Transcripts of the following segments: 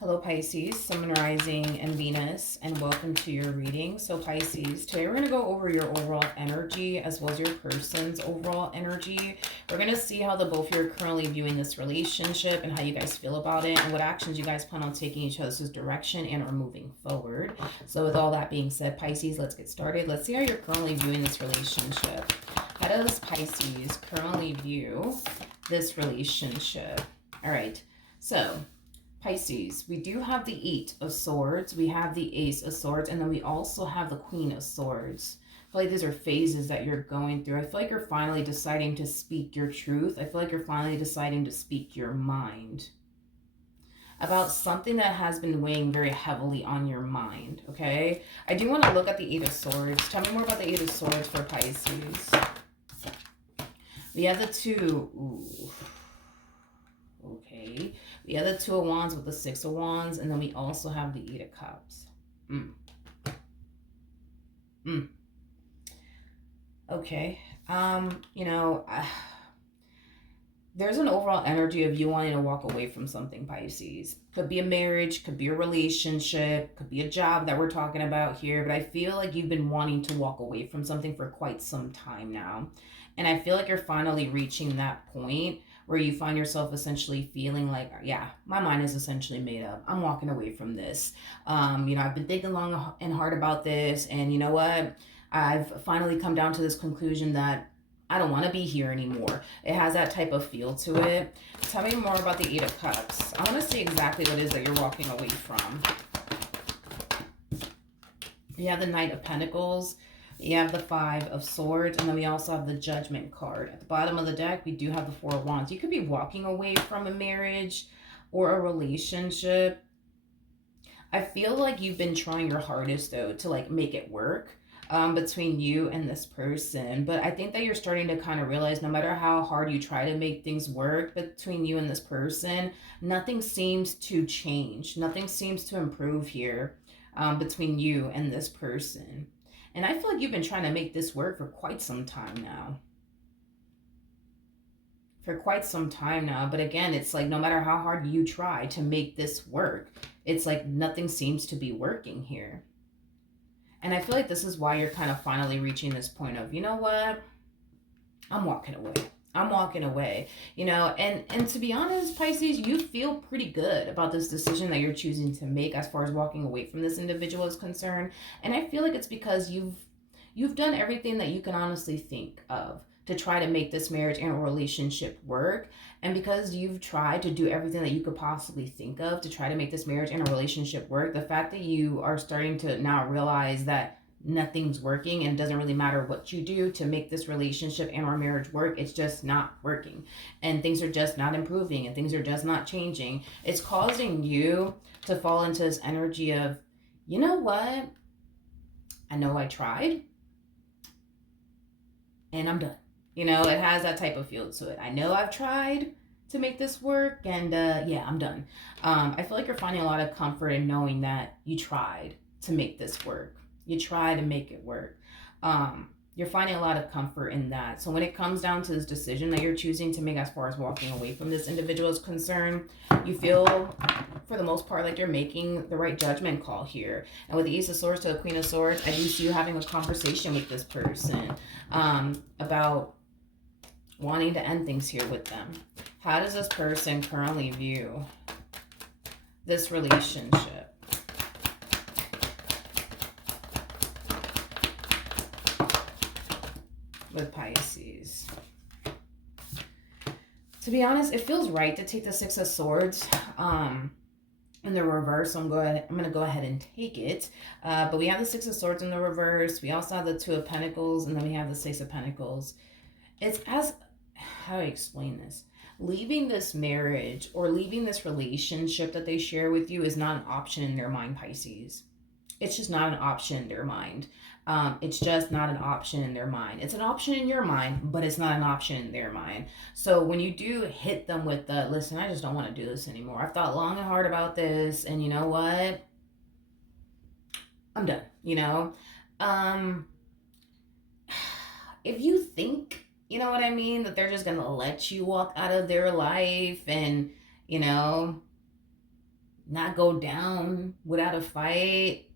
Hello Pisces, Sun, Rising, and Venus, and welcome to your reading. So Pisces, today we're going to go over your overall energy as well as your person's overall energy. We're going to see how the both of you are currently viewing this relationship and how you guys feel about it and what actions you guys plan on taking each other's direction and or moving forward. So with all that being said, Pisces, let's get started. Let's see how you're currently viewing this relationship. How does Pisces currently view this relationship? All right, so Pisces, we do have the Eight of Swords, we have the Ace of Swords, and then we also have the Queen of Swords. I feel like these are phases that you're going through. I feel like you're finally deciding to speak your truth. I feel like you're finally deciding to speak your mind about something that has been weighing very heavily on your mind, okay? I do want to look at the Eight of Swords. Tell me more about the Eight of Swords for Pisces. We have the two. Ooh. Okay. We have the Two of Wands with the Six of Wands, and then we also have the Eight of Cups. Okay. You know, there's an overall energy of you wanting to walk away from something, Pisces. Could be a marriage, could be a relationship, could be a job that we're talking about here, but I feel like you've been wanting to walk away from something for quite some time now. And I feel like you're finally reaching that point where you find yourself essentially feeling like, yeah, my mind is essentially made up. I'm walking away from this. I've been thinking long and hard about this, and you know what? I've finally come down to this conclusion that I don't want to be here anymore. It has that type of feel to it. Tell me more about the Eight of Cups. I want to see exactly what it is that you're walking away from. You have the Knight of Pentacles. You have the Five of Swords, and then we also have the Judgment card. At the bottom of the deck, we do have the Four of Wands. You could be walking away from a marriage or a relationship. I feel like you've been trying your hardest, though, to like make it work between you and this person. But I think that you're starting to kind of realize no matter how hard you try to make things work between you and this person, nothing seems to change. Nothing seems to improve here between you and this person. And I feel like you've been trying to make this work for quite some time now. But again, it's like no matter how hard you try to make this work, it's like nothing seems to be working here. And I feel like this is why you're kind of finally reaching this point of, you know what? I'm walking away. And to be honest, Pisces, you feel pretty good about this decision that you're choosing to make as far as walking away from this individual is concerned. And I feel like it's because you've done everything that you can honestly think of to try to make this marriage and relationship work. And because you've tried to do everything that you could possibly think of to try to make this marriage and a relationship work, the fact that you are starting to now realize that nothing's working and it doesn't really matter what you do to make this relationship and our marriage work, it's just not working, and things are just not improving and things are just not changing. It's causing you to fall into this energy of, you know what, I know I tried and I'm done. It has that type of feel to it. I know I've tried to make this work, and yeah, I'm done. I feel like you're finding a lot of comfort in knowing that you tried to make this work. You try to make it work. You're finding a lot of comfort in that. So when it comes down to this decision that you're choosing to make as far as walking away from this individual is concerned, you feel for the most part like you're making the right judgment call here. And with the Ace of Swords to the Queen of Swords, I do see you having a conversation with this person about wanting to end things here with them. How does this person currently view this relationship? With Pisces. To be honest, it feels right to take the Six of Swords in the reverse. So I'm going to go ahead and take it. But we have the Six of Swords in the reverse. We also have the Two of Pentacles, and then we have the Six of Pentacles. It's as, how do I explain this? Leaving this marriage or leaving this relationship that they share with you is not an option in their mind, Pisces. It's just not an option in their mind. It's just not an option in their mind. It's an option in your mind, but it's not an option in their mind. So when you do hit them with the, listen, I just don't want to do this anymore. I've thought long and hard about this, and you know what? I'm done, if you think, you know what I mean, that they're just going to let you walk out of their life and, not go down without a fight,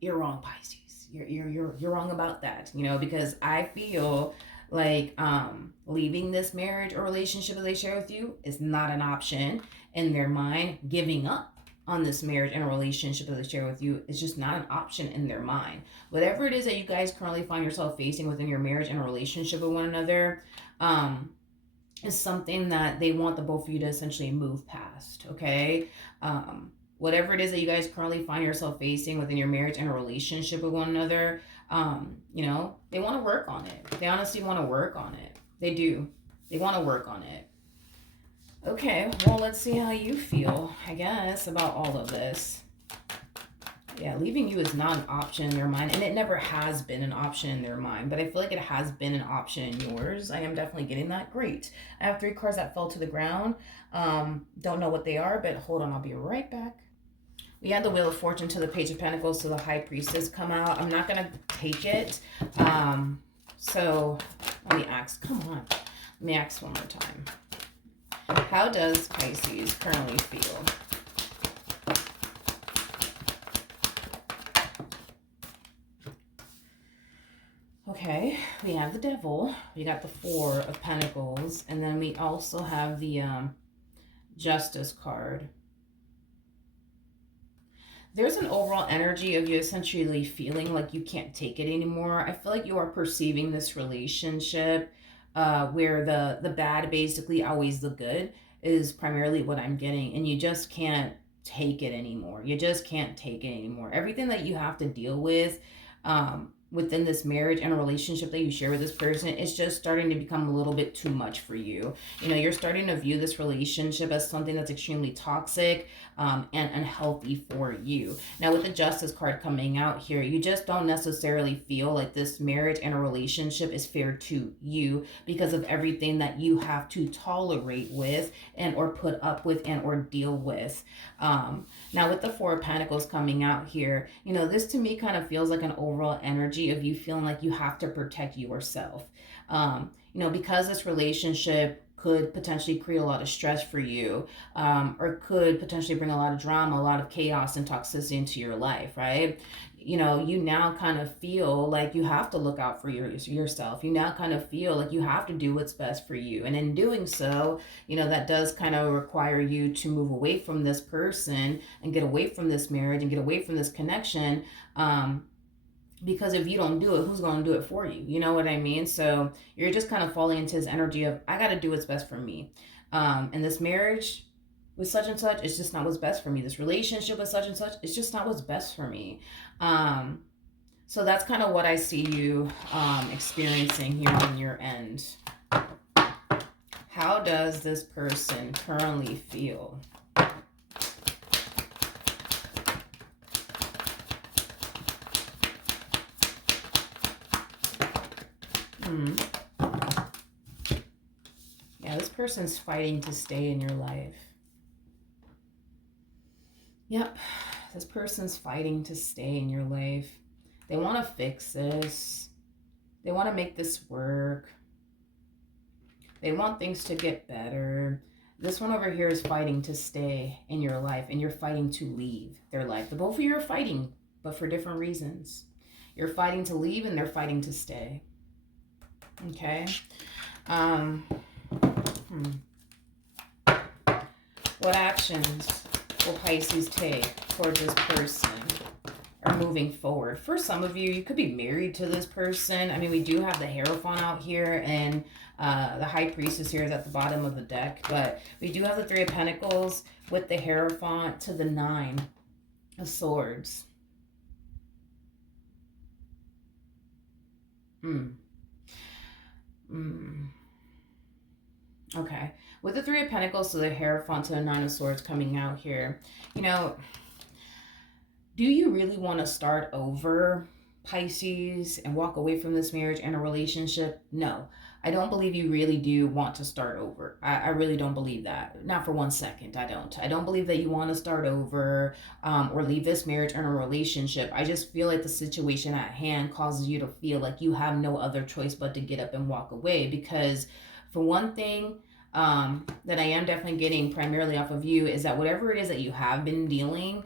you're wrong, Pisces. You're wrong about that, you know, because I feel like leaving this marriage or relationship that they share with you is not an option in their mind. Giving up on this marriage and a relationship that they share with you is just not an option in their mind. Whatever it is that you guys currently find yourself facing within your marriage and a relationship with one another, is something that they want the both of you to essentially move past, okay? Whatever it is that you guys currently find yourself facing within your marriage and a relationship with one another, you know, they want to work on it. They honestly want to work on it. They do. They want to work on it. Okay, well, let's see how you feel, I guess, about all of this. Yeah, leaving you is not an option in their mind, and it never has been an option in their mind, but I feel like it has been an option in yours. I am definitely getting that. Great. I have 3 cards that fell to the ground. Don't know what they are, but hold on, I'll be right back. We had the Wheel of Fortune to the Page of Pentacles to the High Priestess come out. I'm not going to take it. So let me ask. Come on. Let me ask one more time. How does Pisces currently feel? Okay, we have the Devil. We got the 4 of Pentacles. And then we also have the Justice card. There's an overall energy of you essentially feeling like you can't take it anymore. I feel like you are perceiving this relationship where the bad basically outweighs the good is primarily what I'm getting. And you just can't take it anymore. You just can't take it anymore. Everything that you have to deal with within this marriage and a relationship that you share with this person, it's just starting to become a little bit too much for you. You know, you're starting to view this relationship as something that's extremely toxic and unhealthy for you. Now, with the Justice card coming out here, you just don't necessarily feel like this marriage and a relationship is fair to you because of everything that you have to tolerate with and or put up with and or deal with. Now, with the 4 of Pentacles coming out here, you know, this to me kind of feels like an overall energy of you feeling like you have to protect yourself. You know, because this relationship could potentially create a lot of stress for you, or could potentially bring a lot of drama, a lot of chaos and toxicity into your life, right? You know, you now kind of feel like you have to look out for yourself. You now kind of feel like you have to do what's best for you. And in doing so, you know, that does kind of require you to move away from this person and get away from this marriage and get away from this connection. Because if you don't do it, who's going to do it for you? You know what I mean? So you're just kind of falling into this energy of, I got to do what's best for me. And this marriage with such and such, it's just not what's best for me. This relationship with such and such, it's just not what's best for me. So that's kind of what I see you experiencing here on your end. How does this person currently feel? Yeah, this person's fighting to stay in your life. Yep, this person's fighting to stay in your life. They want to fix this. They want to make this work. They want things to get better. This one over here is fighting to stay in your life, and you're fighting to leave their life. The both of you are fighting, but for different reasons. You're fighting to leave, and they're fighting to stay. Okay. What actions will Pisces take towards this person or moving forward? For some of you, you could be married to this person. I mean, we do have the Hierophant out here, and the High Priestess here is at the bottom of the deck. But we do have the 3 of Pentacles with the Hierophant to the 9 of Swords. Okay. With the 3 of Pentacles to the Hierophant to the 9 of Swords coming out here, you know, do you really want to start over, Pisces, and walk away from this marriage and a relationship? No. I don't believe you really do want to start over. I really don't believe that. Not for 1 second. I don't. I don't believe that you want to start over or leave this marriage or a relationship. I just feel like the situation at hand causes you to feel like you have no other choice but to get up and walk away. Because for one thing, that I am definitely getting primarily off of you is that whatever it is that you have been dealing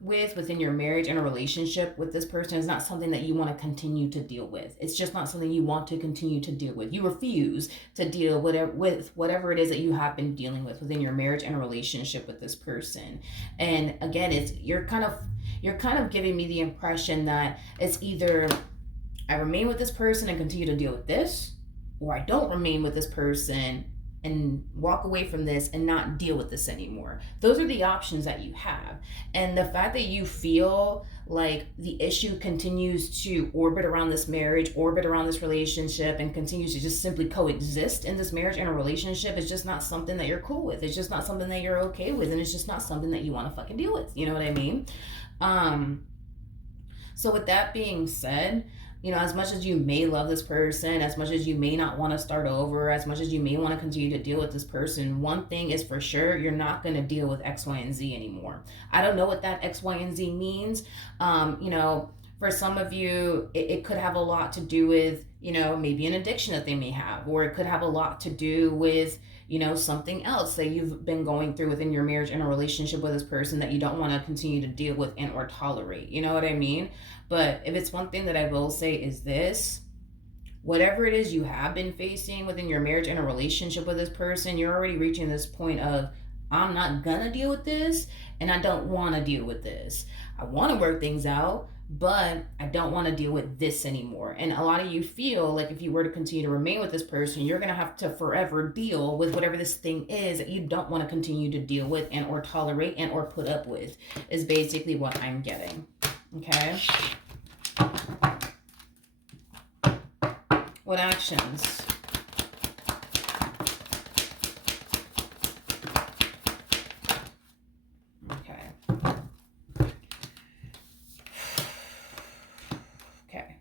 within your marriage and a relationship with this person is not something that you want to continue to deal with. It's just not something you want to continue to deal with. You refuse to deal with whatever it is that you have been dealing with within your marriage and a relationship with this person. And again, you're kind of giving me the impression that it's either I remain with this person and continue to deal with this, or I don't remain with this person and walk away from this and not deal with this anymore. Those are the options that you have. And the fact that you feel like the issue continues to orbit around this marriage, orbit around this relationship, and continues to just simply coexist in this marriage and a relationship is just not something that you're cool with. It's just not something that you're okay with. And it's just not something that you want to fucking deal with. You know what I mean? So with that being said, as much as you may love this person, as much as you may not want to start over, as much as you may want to continue to deal with this person, one thing is for sure, you're not going to deal with X, Y, and Z anymore. I don't know what that X, Y, and Z means. For some of you, it could have a lot to do with, maybe an addiction that they may have, or it could have a lot to do with, something else that you've been going through within your marriage and a relationship with this person that you don't want to continue to deal with and or tolerate. You know what I mean? But if it's one thing that I will say is this, whatever it is you have been facing within your marriage and a relationship with this person, you're already reaching this point of, I'm not gonna deal with this and I don't want to deal with this. I want to work things out, but I don't want to deal with this anymore. And a lot of you feel like if you were to continue to remain with this person, you're going to have to forever deal with whatever this thing is that you don't want to continue to deal with and or tolerate and or put up with, is basically what I'm getting. Okay? What actions?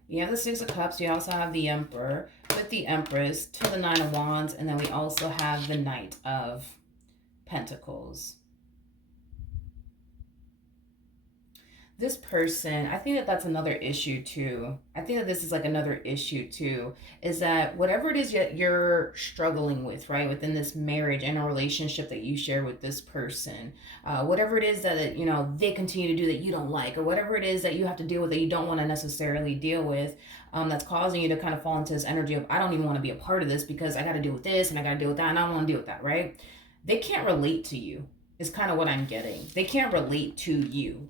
You have the Six of Cups. You also have the Emperor with the Empress to the Nine of Wands. And then we also have the Knight of Pentacles. This person, I think that that's another issue too. I think that this is like another issue too, is that whatever it is that you're struggling with, right, within this marriage and a relationship that you share with this person, whatever it is that, they continue to do that you don't like, or whatever it is that you have to deal with that you don't want to necessarily deal with, that's causing you to kind of fall into this energy of, I don't even want to be a part of this because I got to deal with this and I got to deal with that and I don't want to deal with that, right? They can't relate to you is kind of what I'm getting. They can't relate to you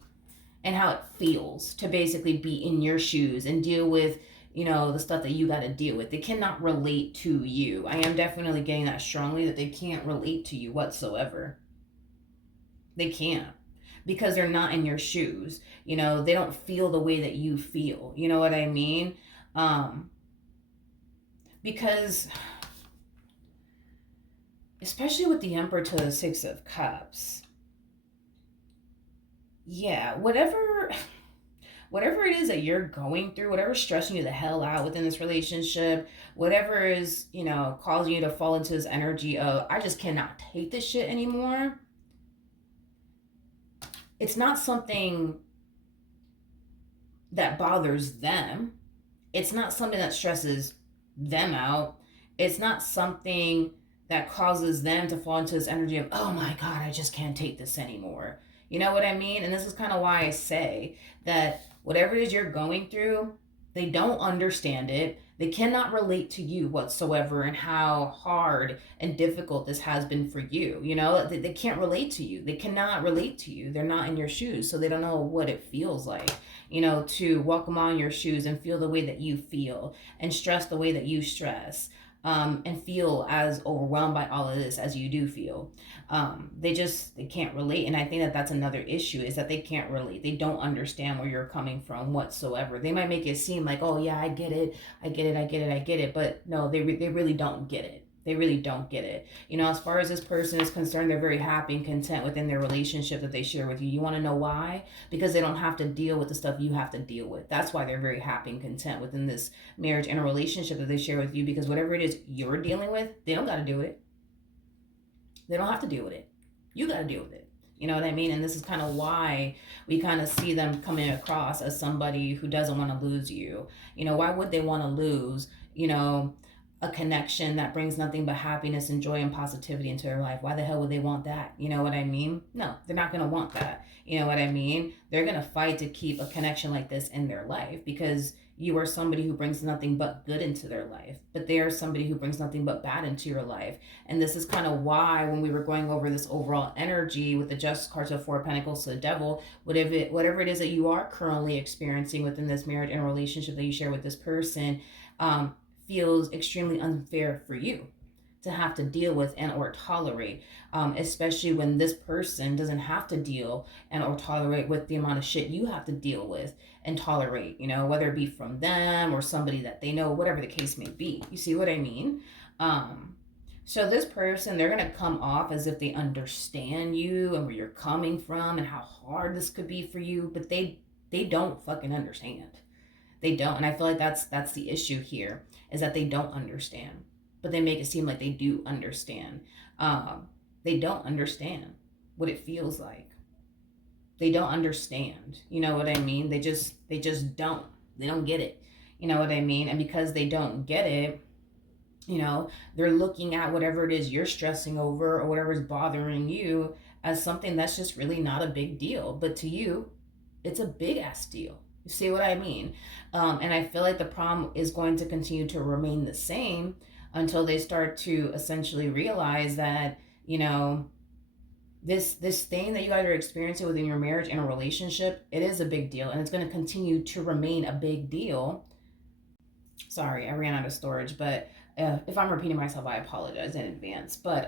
and how it feels to basically be in your shoes and deal with, the stuff that you got to deal with. They cannot relate to you. I am definitely getting that strongly, that they can't relate to you whatsoever. They can't, because they're not in your shoes. They don't feel the way that you feel. You know what I mean? Because especially with the Emperor to the Six of Cups, yeah, whatever it is that you're going through, whatever's stressing you the hell out within this relationship, whatever is, causing you to fall into this energy of, I just cannot take this shit anymore. It's not something that bothers them. It's not something that stresses them out. It's not something that causes them to fall into this energy of, oh my God, I just can't take this anymore. You know what I mean? And this is kind of why I say that whatever it is you're going through, they don't understand it. They cannot relate to you whatsoever and how hard and difficult this has been for you. They can't relate to you. They cannot relate to you. They're not in your shoes, so they don't know what it feels like, to walk on your shoes and feel the way that you feel and stress the way that you stress. And feel as overwhelmed by all of this as you do feel. They can't relate. And I think that that's another issue, is that they can't relate. They don't understand where you're coming from whatsoever. They might make it seem like, oh yeah, I get it. But no, they really don't get it. They really don't get it. As far as this person is concerned, they're very happy and content within their relationship that they share with you. You want to know why? Because they don't have to deal with the stuff you have to deal with. That's why they're very happy and content within this marriage and a relationship that they share with you, because whatever it is you're dealing with, they don't got to do it. They don't have to deal with it. You got to deal with it. You know what I mean? And this is kind of why we kind of see them coming across as somebody who doesn't want to lose you. Why would they want to lose, a connection that brings nothing but happiness and joy and positivity into their life. Why the hell would they want that? You know what I mean? No, they're not going to want that. You know what I mean? They're going to fight to keep a connection like this in their life because you are somebody who brings nothing but good into their life, but they are somebody who brings nothing but bad into your life. And this is kind of why when we were going over this overall energy with the Justice cards of Four of Pentacles to the Devil, whatever it is that you are currently experiencing within this marriage and relationship that you share with this person, feels extremely unfair for you to have to deal with and or tolerate, especially when this person doesn't have to deal and or tolerate with the amount of shit you have to deal with and tolerate, you know, whether it be from them or somebody that they know, whatever the case may be. You see what I mean? So this person, they're going to come off as if they understand you and where you're coming from and how hard this could be for you, but they don't fucking understand. They don't. And I feel like that's the issue here, is that they don't understand, but they make it seem like they do understand. They don't understand what it feels like. They don't understand. You know what I mean? They just don't. They don't get it. You know what I mean? And because they don't get it, you know, they're looking at whatever it is you're stressing over or whatever's bothering you as something that's just really not a big deal. But to you, it's a big ass deal. You see what I mean? And I feel like the problem is going to continue to remain the same until they start to essentially realize that, you know, this thing that you guys are experiencing within your marriage and a relationship, it is a big deal, and it's going to continue to remain a big deal. Sorry, I ran out of storage, but if I'm repeating myself, I apologize in advance. But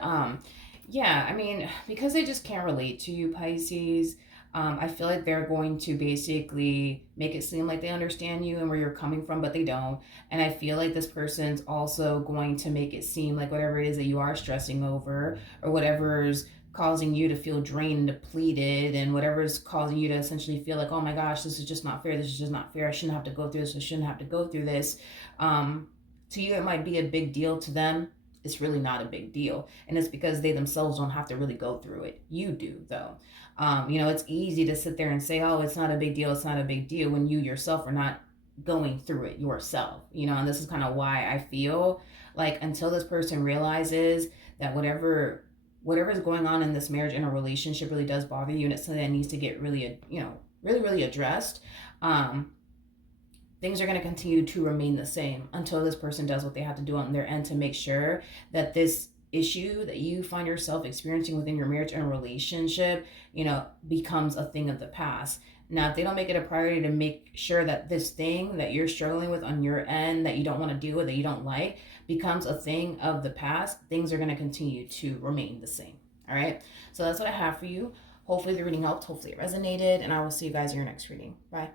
yeah, I mean, because they just can't relate to you, Pisces. I feel like they're going to basically make it seem like they understand you and where you're coming from, but they don't. And I feel like this person's also going to make it seem like whatever it is that you are stressing over or whatever's causing you to feel drained and depleted and whatever's causing you to essentially feel like, oh my gosh, this is just not fair. This is just not fair. I shouldn't have to go through this. I shouldn't have to go through this. To you, it might be a big deal. To them, it's really not a big deal. And it's because they themselves don't have to really go through it. You do, though. You know, it's easy to sit there and say, oh, it's not a big deal. It's not a big deal when you yourself are not going through it yourself, you know, and this is kind of why I feel like until this person realizes that whatever is going on in this marriage and a relationship really does bother you and it's something that needs to get really, you know, really addressed, things are going to continue to remain the same until this person does what they have to do on their end to make sure that this issue that you find yourself experiencing within your marriage and relationship, you know, becomes a thing of the past. Now, if they don't make it a priority to make sure that this thing that you're struggling with on your end that you don't want to deal with, that you don't like, becomes a thing of the past, things are going to continue to remain the same. All right. So that's what I have for you. Hopefully the reading helped. Hopefully it resonated. And I will see you guys in your next reading. Bye.